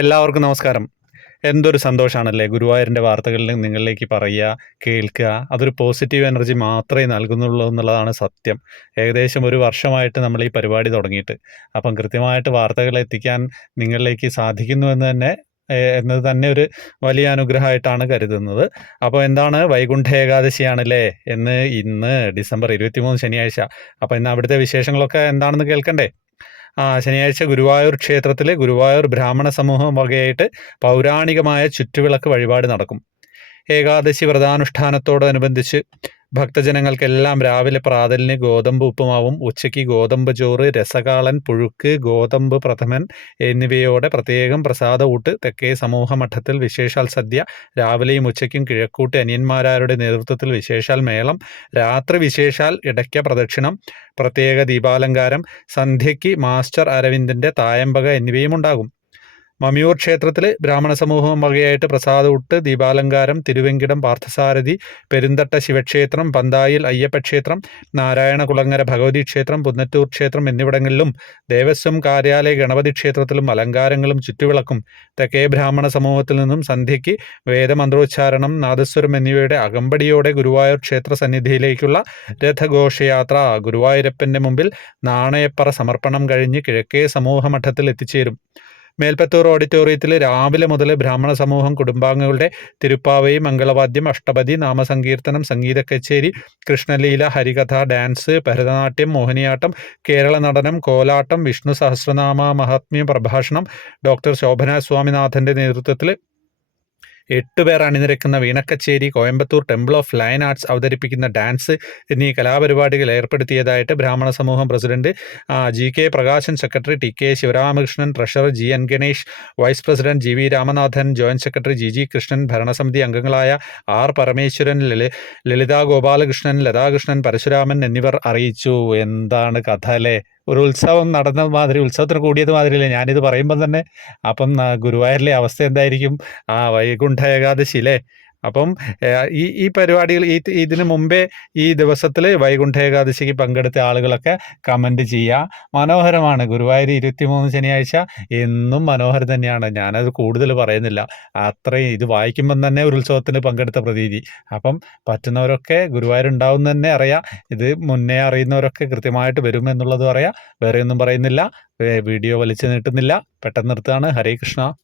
എല്ലാവർക്കും നമസ്കാരം. എന്തൊരു സന്തോഷമാണല്ലേ ഗുരുവായൂരിന്റെ വാർത്തകളിൽ നിങ്ങളിലേക്ക് പറയുക കേൾക്കുക. അതൊരു പോസിറ്റീവ് എനർജി മാത്രമേ നൽകുന്നുള്ളൂ എന്നുള്ളതാണ് സത്യം. ഏകദേശം ഒരു വർഷമായിട്ട് നമ്മൾ ഈ പരിപാടി തുടങ്ങിയിട്ട്. അപ്പം കൃത്യമായിട്ട് വാർത്തകൾ എത്തിക്കാൻ നിങ്ങളിലേക്ക് സാധിക്കുന്നു എന്ന് തന്നെ എന്നത് തന്നെ ഒരു വലിയ അനുഗ്രഹമായിട്ടാണ് കരുതുന്നത്. അപ്പോൾ എന്താണ് വൈകുണ്ഠ ഏകാദശിയാണല്ലേ? എന്ന് ഇന്ന് ഡിസംബർ ഇരുപത്തിമൂന്ന് ശനിയാഴ്ച. അപ്പോൾ ഇന്ന് അവിടുത്തെ വിശേഷങ്ങളൊക്കെ എന്താണെന്ന് കേൾക്കണ്ടേ? ശനിയാഴ്ച ഗുരുവായൂർ ക്ഷേത്രത്തിലെ ഗുരുവായൂർ ബ്രാഹ്മണ സമൂഹം വകയായിട്ട് പൗരാണികമായ ചുറ്റുവിളക്ക് വഴിപാട് നടക്കും. ഏകാദശി വ്രതാനുഷ്ഠാനത്തോടനുബന്ധിച്ച് ഭക്തജനങ്ങൾക്കെല്ലാം രാവിലെ പ്രാതലിന് ഗോതമ്പ് ഉപ്പുമാവും ഉച്ചയ്ക്ക് ഗോതമ്പ് ചോറ് രസകാളൻ പുഴുക്ക് ഗോതമ്പ് പ്രഥമൻ എന്നിവയോടെ പ്രത്യേകം പ്രസാദ ഊട്ട് തെക്കേ സമൂഹ മഠത്തിൽ വിശേഷാൽ സദ്യ രാവിലെയും ഉച്ചയ്ക്കും കിഴക്കൂട്ട് അനിയന്മാരാരുടെ നേതൃത്വത്തിൽ വിശേഷാൽ മേളം രാത്രി വിശേഷാൽ ഇടയ്ക്ക പ്രദക്ഷിണം പ്രത്യേക ദീപാലങ്കാരം സന്ധ്യയ്ക്ക് മാസ്റ്റർ അരവിന്ദന്റെ തായമ്പക എന്നിവയും ഉണ്ടാകും മമിയൂർ ക്ഷേത്രത്തിൽ ബ്രാഹ്മണ സമൂഹം വകയായിട്ട് പ്രസാദവുട്ട് ദീപാലങ്കാരം തിരുവെങ്കിടം പാർത്ഥസാരഥി പെരുന്തട്ട ശിവക്ഷേത്രം പന്തായിൽ അയ്യപ്പക്ഷേത്രം നാരായണകുളങ്ങര ഭഗവതി ക്ഷേത്രം പുന്നറ്റൂർ ക്ഷേത്രം എന്നിവിടങ്ങളിലും ദേവസ്വം കാര്യാലയ ഗണപതി ക്ഷേത്രത്തിലും അലങ്കാരങ്ങളും ചുറ്റുവിളക്കും തെക്കേ ബ്രാഹ്മണ സമൂഹത്തിൽ നിന്നും സന്ധ്യയ്ക്ക് വേദമന്ത്രോച്ചാരണം നാദസ്വരം എന്നിവയുടെ അകമ്പടിയോടെ ഗുരുവായൂർ ക്ഷേത്ര സന്നിധിയിലേക്കുള്ള രഥഘോഷയാത്ര ഗുരുവായൂരപ്പന്റെ മുമ്പിൽ നാണയപ്പറ സമർപ്പണം കഴിഞ്ഞ് കിഴക്കേ സമൂഹമഠത്തിൽ എത്തിച്ചേരും. മേൽപ്പത്തൂർ ഓഡിറ്റോറിയത്തിൽ രാവിലെ മുതൽ ബ്രാഹ്മണ സമൂഹം കുടുംബാംഗങ്ങളുടെ തിരുപ്പാവയും മംഗളവാദ്യം അഷ്ടപതി നാമസങ്കീർത്തനം സംഗീത കച്ചേരി കൃഷ്ണലീല ഹരികഥ ഡാൻസ് ഭരതനാട്യം മോഹിനിയാട്ടം കേരള നടനം കോലാട്ടം വിഷ്ണു സഹസ്രനാമ മഹാത്മ്യ പ്രഭാഷണം ഡോക്ടർ ശോഭന സ്വാമിനാഥന്റെ നേതൃത്വത്തിൽ എട്ട് പേർ അണിനിരക്കുന്ന വീണക്കച്ചേരി Coimbatore temple of fine arts അവതരിപ്പിക്കുന്ന ഡാൻസ് എന്നീ കലാപരിപാടികൾ ഏർപ്പെടുത്തിയതായിട്ട് ബ്രാഹ്മണ സമൂഹം president G K Prakashan secretary T K Sivaramakrishnan treasurer G N Ganesh vice president G V Ramanathan joint secretary G G Krishnan ഭരണസമിതി അംഗങ്ങളായ ആർ പരമേശ്വരൻ ലളിത ഗോപാലകൃഷ്ണൻ ലതാകൃഷ്ണൻ പരശുരാമൻ എന്നിവർ അറിയിച്ചു. എന്താണ് കഥ അല്ലേ? ഒരു ഉത്സവം നടന്ന മാതിരി ഉത്സവത്തിന് കൂടിയത് മാതിരിയല്ലേ? ഞാനിത് പറയുമ്പം തന്നെ അപ്പം ഗുരുവായൂരിലെ അവസ്ഥ എന്തായിരിക്കും? ആ വൈകുണ്ഠ ഏകാദശി അല്ലേ അപ്പം ഈ ഈ പരിപാടികൾ ഈ ഇതിനു മുമ്പേ ഈ ദിവസത്തിൽ വൈകുണ്ഠ ഏകാദശിക്ക് പങ്കെടുത്ത ആളുകളൊക്കെ കമന്റ് ചെയ്യുക. മനോഹരമാണ്. ഗുരുവായൂർ ഇരുപത്തിമൂന്ന് ശനിയാഴ്ച. എന്നും മനോഹരം തന്നെയാണ്. ഞാനത് കൂടുതൽ പറയുന്നില്ല. അത്രയും ഇത് വായിക്കുമ്പം തന്നെ ഒരു ഉത്സവത്തിന് പങ്കെടുത്ത പ്രതീതി. അപ്പം പറ്റുന്നവരൊക്കെ ഗുരുവായൂർ ഉണ്ടാവും തന്നെ അറിയാം. ഇത് മുന്നേ അറിയുന്നവരൊക്കെ കൃത്യമായിട്ട് വരും എന്നുള്ളതും അറിയാം വേറെ ഒന്നും പറയുന്നില്ല. വീഡിയോ വലിച്ചു നീട്ടുന്നില്ല. പെട്ടെന്ന് നിർത്താണ് ഹരേ കൃഷ്ണ.